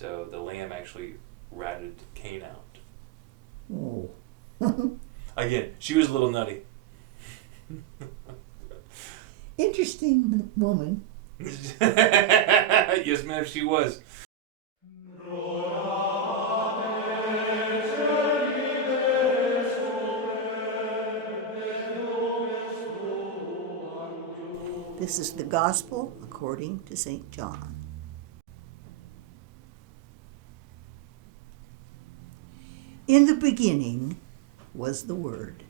So the lamb actually ratted Cain out. Oh. Again, she was a little nutty. Interesting woman. Yes, ma'am, she was. This is the Gospel according to St. John. In the beginning was the Word.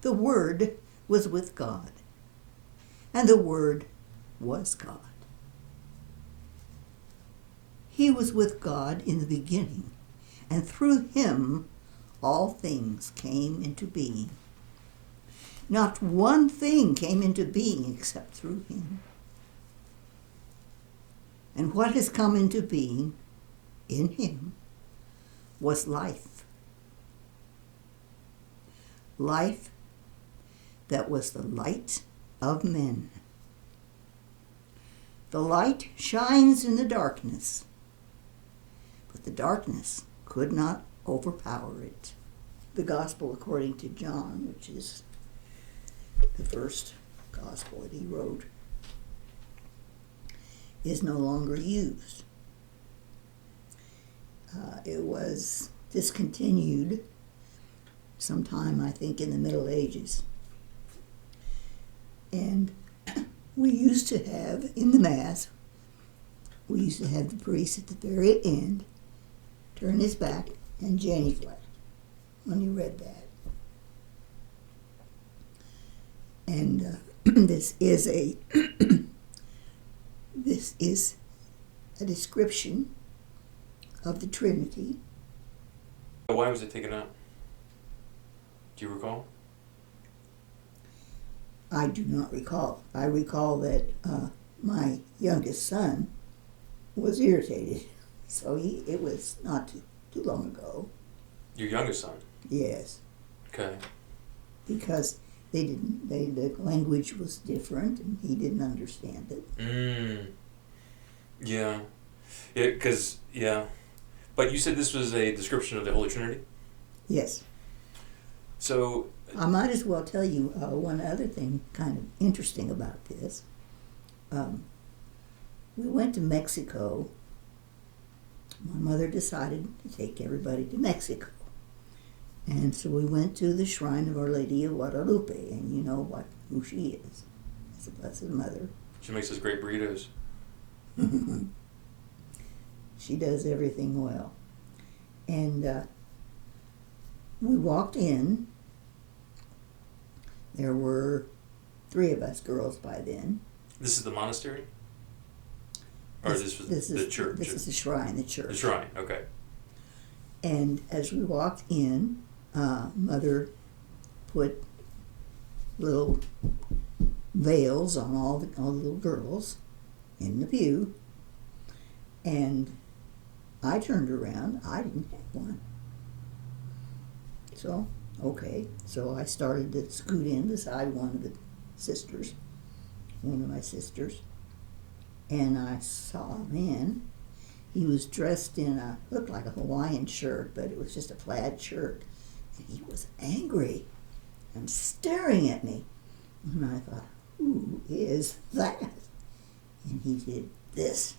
The Word was with God, and the Word was God. He was with God in the beginning, and through him all things came into being. Not one thing came into being except through him. And what has come into being in him was life. Life that was the light of men. The light shines in the darkness, but the darkness could not overpower it. The Gospel according to John, which is the first Gospel that he wrote, is no longer used. It was discontinued sometime, I think, in the Middle Ages. And we used to have, in the Mass, we used to have the priest at the very end turn his back and genuflect when he read that. And this is a description of the Trinity. Why was it taken out? Do you recall? I do not recall. I recall that my youngest son was irritated, so it was not too long ago. Your youngest son? Yes. Okay. Because the language was different, and he didn't understand it. Yeah. Yeah. But you said this was a description of the Holy Trinity? Yes. So I might as well tell you one other thing kind of interesting about this. We went to Mexico. My mother decided to take everybody to Mexico. And so we went to the shrine of Our Lady of Guadalupe, and you know who she is. It's a Blessed Mother. She makes us great burritos. She does everything well. And we walked in. There were 3 of us girls by then. This is the monastery? Or this was the church? This is the shrine, the church. The shrine, okay. And as we walked in, Mother put little veils on all the little girls in the pew. And I turned around. I didn't have one. So, okay. So I started to scoot in beside one of my sisters. And I saw a man. He was dressed in looked like a Hawaiian shirt, but it was just a plaid shirt. And he was angry and staring at me. And I thought, who is that? And he did this.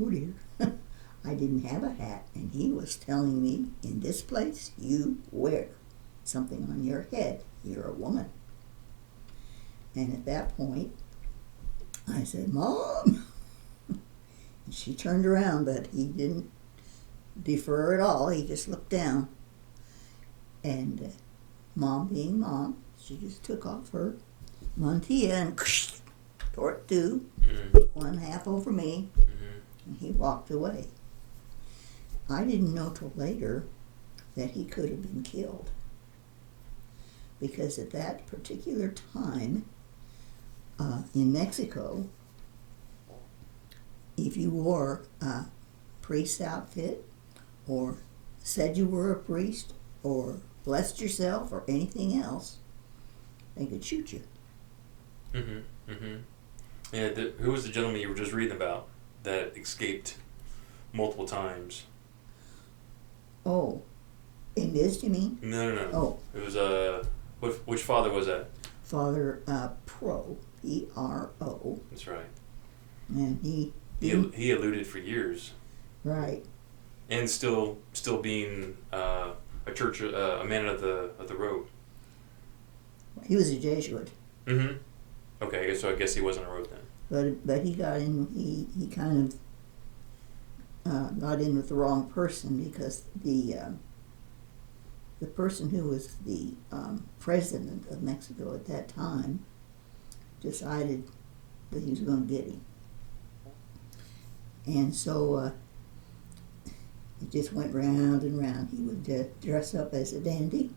Oh dear. I didn't have a hat, and he was telling me, in this place you wear something on your head. You're a woman. And at that point, I said, Mom! And she turned around, but he didn't defer at all. He just looked down. And Mom being Mom, she just took off her mantilla and tore it two, one half over me, and he walked away. I didn't know till later that he could have been killed. Because at that particular time, in Mexico, if you wore a priest's outfit, or said you were a priest, or blessed yourself, or anything else, they could shoot you. Yeah, who was the gentleman you were just reading about that escaped multiple times? Oh, in this, you mean? No, no, no. Oh, It was which father was that? Father Pro. That's right. And He eluded for years, right. and still being a man of the road. He was a Jesuit, Mm-hmm. Okay, so I guess he wasn't a road then. but he got in. He kind of got in with the wrong person, because the person who was the president of Mexico at that time decided that he was going to get him, and so it just went round and round. He would dress up as a dandy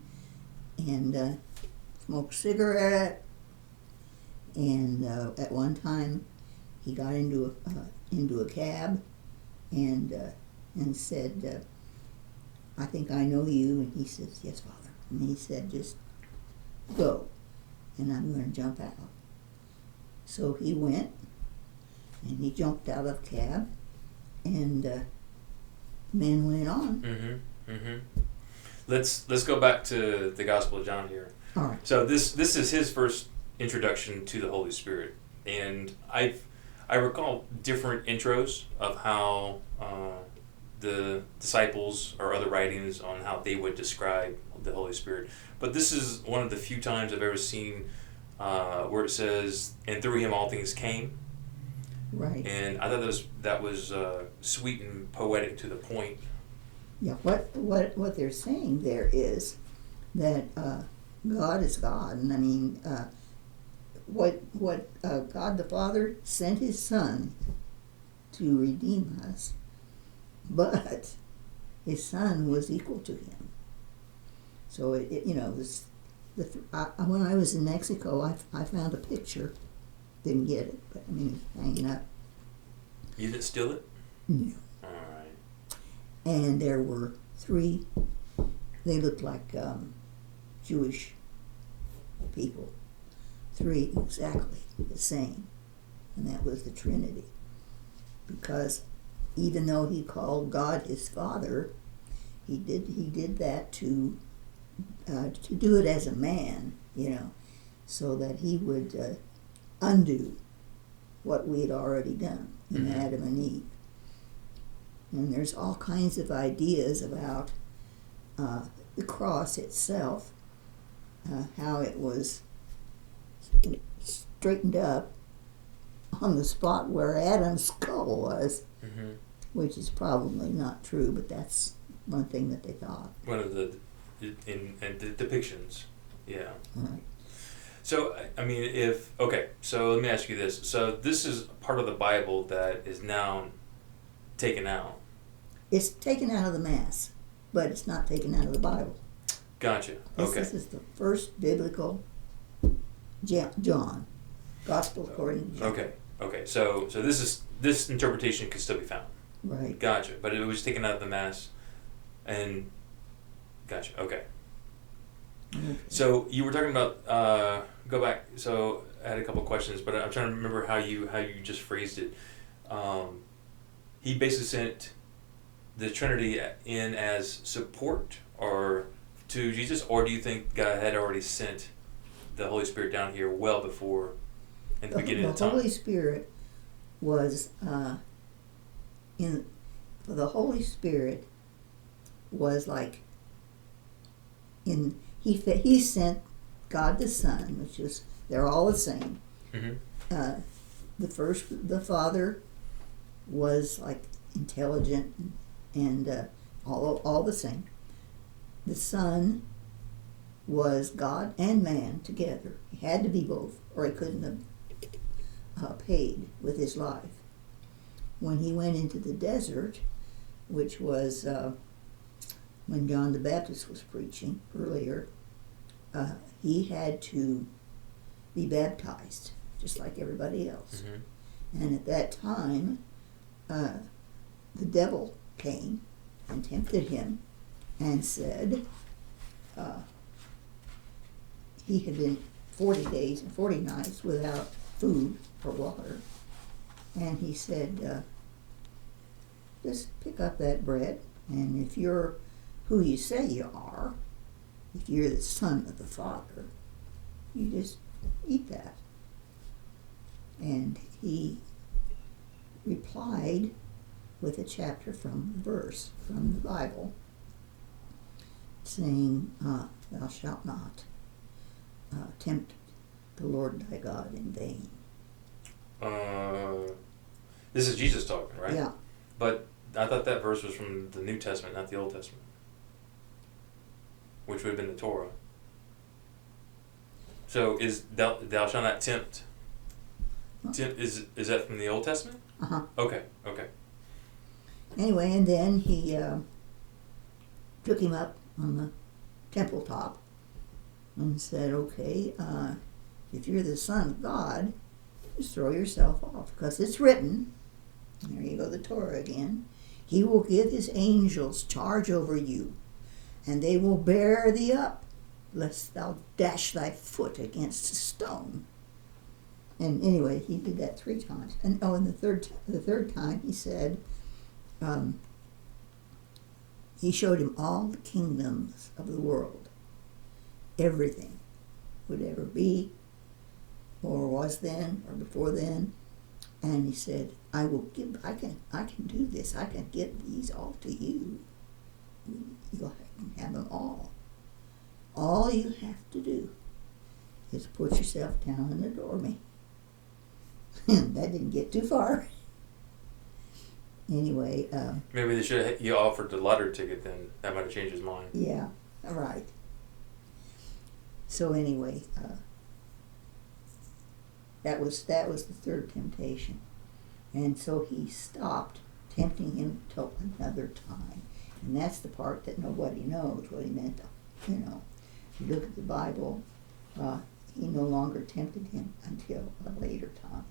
and smoke a cigarette, and at one time he got into a cab and said, "I think I know you." And he says, "Yes, Father." And he said, "Just go, and I'm going to jump out." So he went, and he jumped out of the cab, and men went on. Mm-hmm. Mm-hmm. Let's go back to the Gospel of John here. All right. So this is his first introduction to the Holy Spirit, and I recall different intros of how the disciples or other writings on how they would describe the Holy Spirit. But this is one of the few times I've ever seen where it says, "And through him all things came." Right. And I thought that was sweet and poetic to the point. Yeah. What they're saying there is that God is God, and I mean, what God the Father sent His Son to redeem us, but His Son was equal to Him. So it was when I was in Mexico, I found a picture. Didn't get it, but I mean, hanging up. You didn't steal it? No. All right. And there were three. They looked like Jewish people. Three exactly the same, and that was the Trinity. Because even though he called God his Father, he did that to do it as a man, so that he would undo what we had already done in Mm-hmm. Adam and Eve. And there's all kinds of ideas about the cross itself, how it was straightened up on the spot where Adam's skull was, Mm-hmm. which is probably not true, but that's one thing that they thought. One of the depictions, yeah. Right. So I mean, so let me ask you this. So this is part of the Bible that is now taken out. It's taken out of the Mass, but it's not taken out of the Bible. Gotcha. Okay. This is the first biblical John, Gospel according to John. Okay. So this interpretation could still be found. Right. Gotcha. But it was taken out of the Mass, and gotcha. Okay. So you were talking about go back. So I had a couple questions, but I'm trying to remember how you just phrased it. He basically sent the Trinity in as support or to Jesus, or do you think God had already sent the Holy Spirit down here well before in the beginning of time? The Holy Spirit was the Holy Spirit was like he sent God the Son, which is they're all the same. Mm-hmm. The Father was like intelligent and all the same. The Son was God and man together. He had to be both, or he couldn't have paid with his life. When he went into the desert, which was when John the Baptist was preaching earlier, he had to be baptized, just like everybody else. Mm-hmm. And at that time, the devil came and tempted him and said he had been 40 days and 40 nights without food, for water. And he said, just pick up that bread, and if you're who you say you are, if you're the Son of the Father, you just eat that. And he replied with a chapter from the verse from the Bible, saying, thou shalt not tempt the Lord thy God in vain. This is Jesus talking, right? Yeah. But I thought that verse was from the New Testament, not the Old Testament, which would have been the Torah. So is thou shalt not tempt? Is that from the Old Testament? Uh-huh. Okay. Anyway, and then he took him up on the temple top and said, okay, if you're the Son of God, just throw yourself off, because it's written, there you go, the Torah again, he will give his angels charge over you, and they will bear thee up, lest thou dash thy foot against a stone. And anyway, he did that 3 times. And and the third time he said, he showed him all the kingdoms of the world, everything would ever be, or was then, or before then. And he said, I can do this. I can give these all to you. You can have them all. All you have to do is put yourself down and adore me. That didn't get too far. Anyway. Maybe they should have, you offered the lottery ticket then. That might have changed his mind. Yeah, right. So anyway, that was the third temptation. And so he stopped tempting him till another time. And that's the part that nobody knows what he meant. If you look at the Bible, he no longer tempted him until a later time.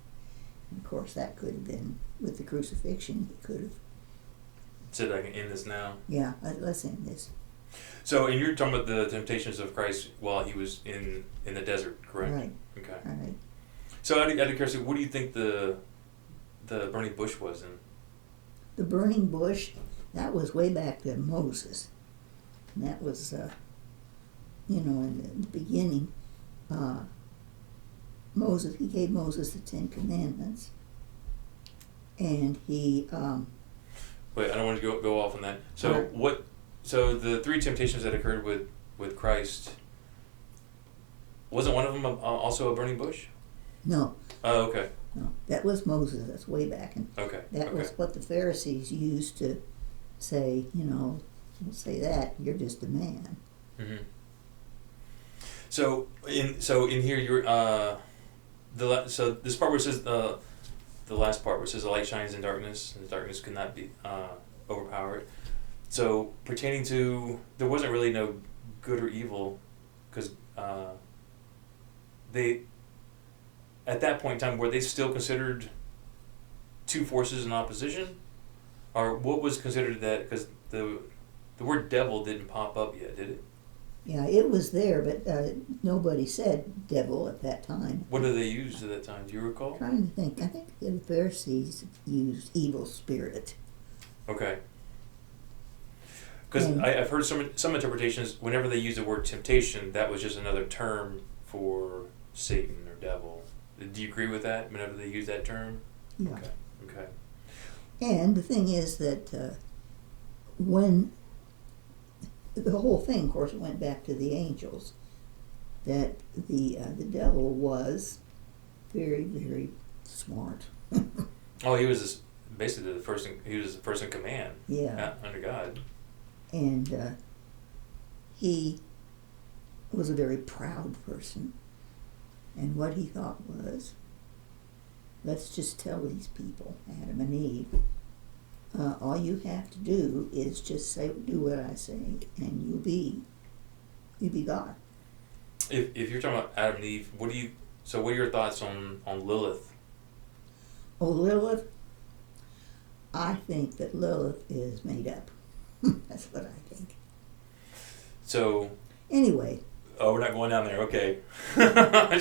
And of course, that could have been with the crucifixion. He could have said, I can end this now. Yeah, let's end this. So, and you're talking about the temptations of Christ while he was in the desert, correct? Right. Okay. Right. So, out of curiosity, what do you think the burning bush was in? The burning bush, that was way back to Moses. And that was, in the beginning, he gave Moses the 10 Commandments. And he... Wait, I don't want to go off on that. So, right. So the 3 temptations that occurred with Christ, wasn't one of them also a burning bush? No. Oh, okay. No, that was Moses. That's way back. And okay. That was what the Pharisees used to say, don't say that, you're just a man. Mm-hmm. So in here you're so this part where it says the last part where it says the light shines in darkness and the darkness could not be overpowered. So pertaining to, there wasn't really no good or evil, because they, at that point in time, were they still considered 2 forces in opposition? Or what was considered that, because the word devil didn't pop up yet, did it? Yeah, it was there, but nobody said devil at that time. What did they use at that time? Do you recall? I'm trying to think. I think the Pharisees used evil spirit. Okay. Because I've heard some interpretations, whenever they use the word temptation, that was just another term for Satan or devil. Do you agree with that, whenever they use that term? Yeah. Okay. And the thing is that when the whole thing, of course, went back to the angels, that the devil was very, very smart. Oh, he was basically he was the first in command. Yeah. Under God. And he was a very proud person. And what he thought was, let's just tell these people, Adam and Eve, all you have to do is just do what I say, and you'll be God. If you're talking about Adam and Eve, what are your thoughts on Lilith? Oh, Lilith, I think that Lilith is made up. That's what I think. So anyway, Oh, we're not going down there. Okay.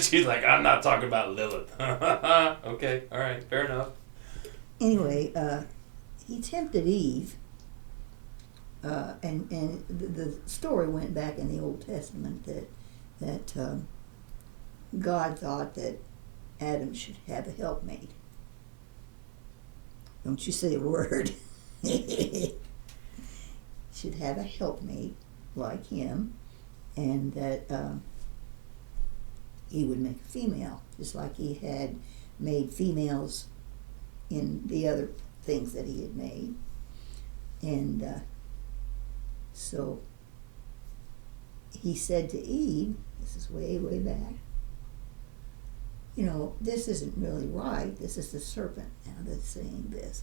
She's like, I'm not talking about Lilith. Okay. All right. Fair enough. Anyway, he tempted Eve, and the story went back in the Old Testament that God thought that Adam should have a helpmate. Don't you say a word. Should have a helpmate like him, and that he would make a female, just like he had made females in the other things that he had made. And so he said to Eve, this is way, way back, you know, this isn't really right. This is the serpent now that's saying this.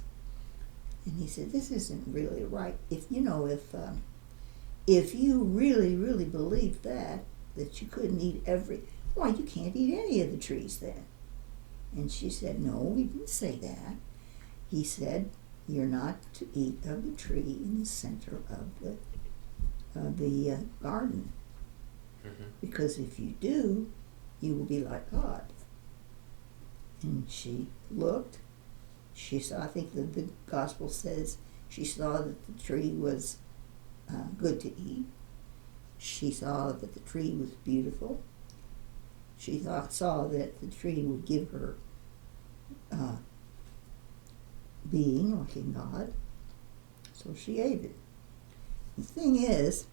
And he said, this isn't really right. If you really, really believe that you couldn't eat why, you can't eat any of the trees then. And she said, no, he didn't say that. He said, you're not to eat of the tree in the center of the garden. Mm-hmm. Because if you do, you will be like God. And she looked. She saw, I think the gospel says, she saw that the tree was good to eat. She saw that the tree was beautiful. She saw that the tree would give her being like in God. So she ate it. The thing is,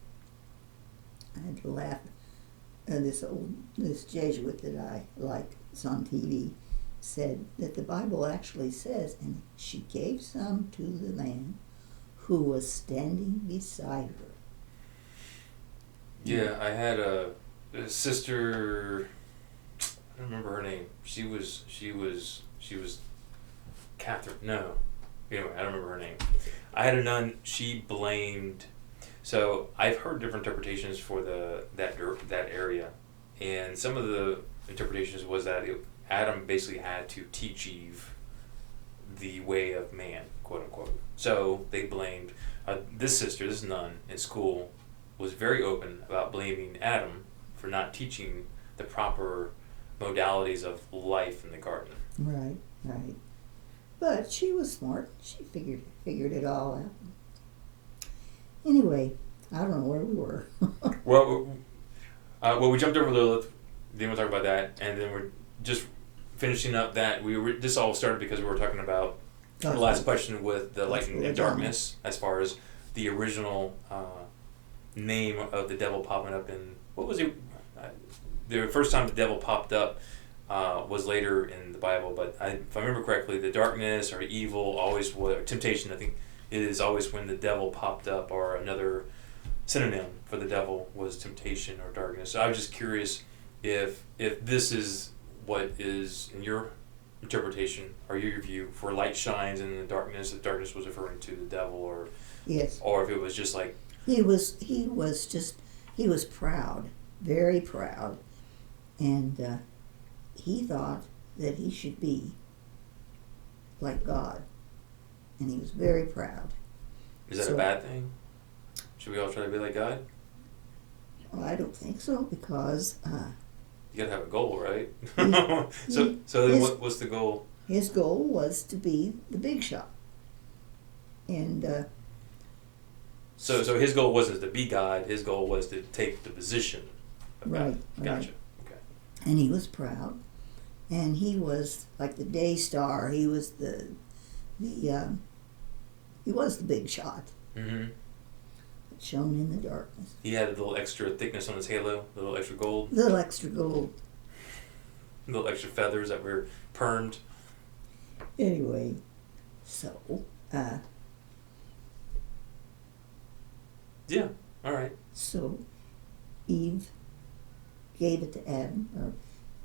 I had to laugh. This Jesuit that I like, it's on TV, said that the Bible actually says, and she gave some to the man who was standing beside her. Yeah, I had a sister. I don't remember her name. She was Catherine. No, anyway, I don't remember her name. I had a nun. She blamed. So I've heard different interpretations for that area, and some of the interpretations was that Adam basically had to teach Eve the way of man, quote unquote. So they blamed this nun in school was very open about blaming Adam for not teaching the proper modalities of life in the garden. Right. But she was smart. She figured it all out. Anyway, I don't know where we were. Well, we jumped over Lilith. Then we'll talk about that, and then we're just finishing up that this all started because we were talking about the last question with the light and darkness, as far as the original name of the devil popping up in what was it? The first time the devil popped up was later in the Bible, but if I remember correctly, the darkness or evil always was temptation. I think it is always when the devil popped up, or another synonym for the devil was temptation or darkness. So I was just curious if this is what is in your interpretation or your view for light shines in the darkness was referring to the devil, or yes, or if it was just like he was proud, very proud, and he thought that he should be like God, and he was very proud. Is that a bad thing? Should we all try to be like God? Well, I don't think so, because you gotta have a goal, right? So then what's the goal? His goal was to be the big shot, and so his goal wasn't to be God. His goal was to take the position of God. Gotcha. Okay. And he was proud, and he was like the day star. He was the big shot. Mm-hmm. Shone in the darkness. He had a little extra thickness on his halo, a little extra gold. Little extra gold. Little extra feathers that were permed. Anyway, so yeah, all right. So Eve gave it to Adam, or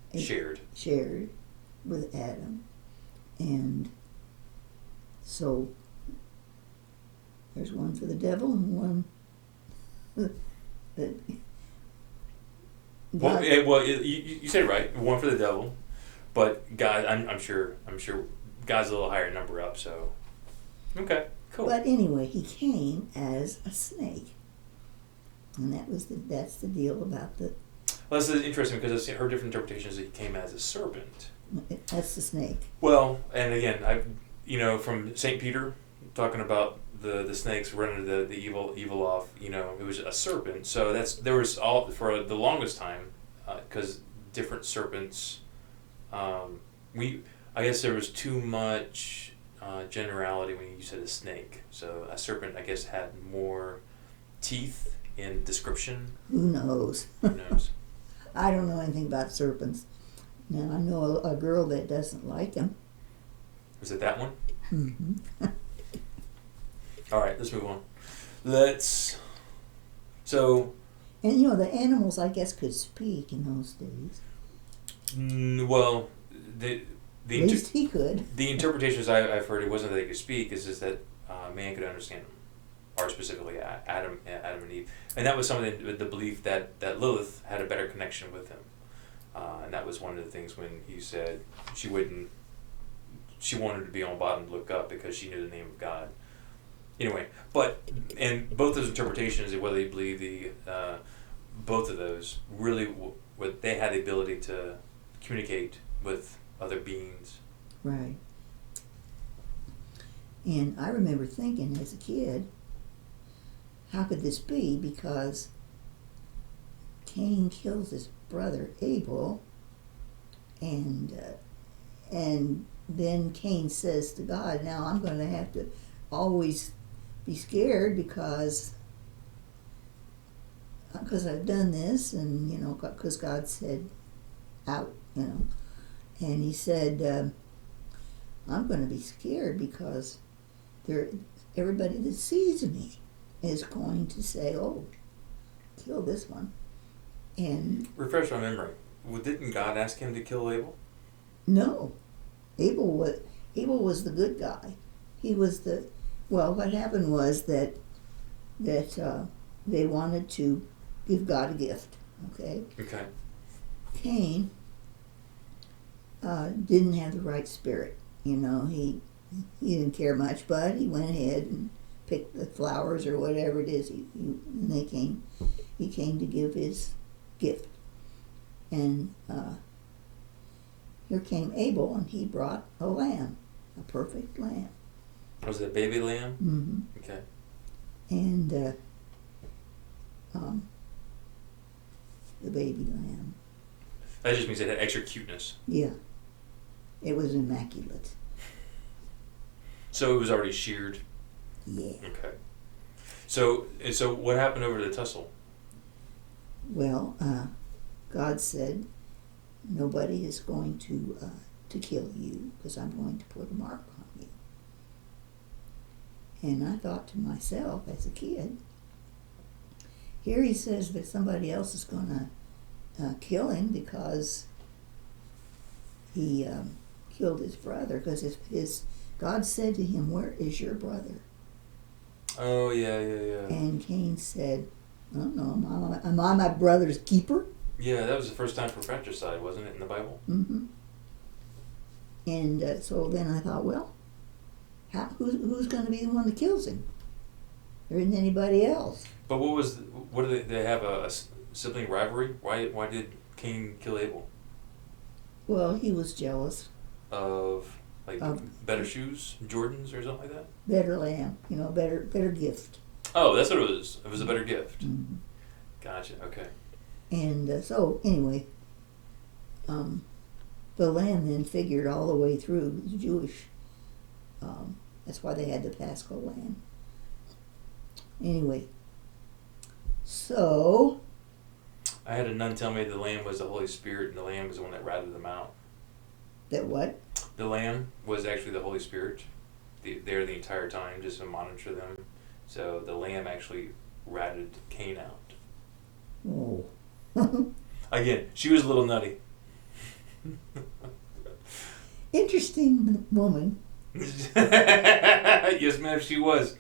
shared with Adam, and so there's one for the devil and one that you said it right. One for the devil, but God, I'm sure God's a little higher number up. So, okay, cool. But anyway, he came as a snake, and that's the deal about Well, this is interesting because I've heard different interpretations that he came as a serpent. That's the snake. Well, and again, from Saint Peter, talking about the snakes running the evil off. It was a serpent. So there was all for the longest time, because different serpents. I guess there was too much generality when you said a snake. So a serpent, I guess, had more teeth in description. Who knows? Who knows? I don't know anything about serpents. Now, I know a girl that doesn't like them. Was it that one? Mm-hmm. All right, let's move on. And the animals, I guess, could speak in those days. Well, At least he could. The interpretations I've heard, it wasn't that they could speak, it's just that man could understand them, or specifically Adam and Eve. And that was some of the belief that Lilith had a better connection with him. And that was one of the things when he said she wanted to be on bottom to look up because she knew the name of God. Anyway, and both those interpretations, whether you believe both of those, really, they had the ability to communicate with other beings. Right. And I remember thinking as a kid, how could this be? Because Cain kills his brother Abel, and then Cain says to God, now I'm going to have to always be scared because I've done this, and because God said out, and he said, I'm going to be scared because everybody that sees me is going to say, oh, kill this one. And refresh my memory. Well, didn't God ask him to kill Abel? No, Abel was the good guy. He was what happened was that they wanted to give God a gift. Okay. Cain didn't have the right spirit. He didn't care much, but he went ahead and picked the flowers or whatever it is. He came to give his gift, and here came Abel, and he brought a lamb, a perfect lamb. Was it a baby lamb? Mm-hmm. Okay. And the baby lamb. That just means it had extra cuteness. Yeah, it was immaculate. So it was already sheared. Yeah. Okay. So what happened over the tussle? Well, God said, nobody is going to kill you because I'm going to put a mark on you. And I thought to myself as a kid, here he says that somebody else is going to kill him because he killed his brother, because God said to him, where is your brother? Oh, yeah. And Cain said, I don't know, am I my brother's keeper? Yeah, that was the first time for fratricide, wasn't it, in the Bible? Mm-hmm. And so then I thought, well, who's going to be the one that kills him? There isn't anybody else. But what do they have a sibling rivalry? Why did Cain kill Abel? Well, he was jealous. Of better shoes, Jordans, or something like that? Better lamb, better gift. Oh, that's what it was. It was a better gift. Mm-hmm. Gotcha, okay. And so, anyway, the lamb then figured all the way through the Jewish. That's why they had the Paschal lamb. Anyway, so. I had a nun tell me the lamb was the Holy Spirit, and the lamb was the one that ratted them out. That what? The lamb was actually the Holy Spirit. There the entire time, just to monitor them. So the lamb actually ratted Cain out. Oh. Again, she was a little nutty. Interesting woman. Yes, ma'am, she was.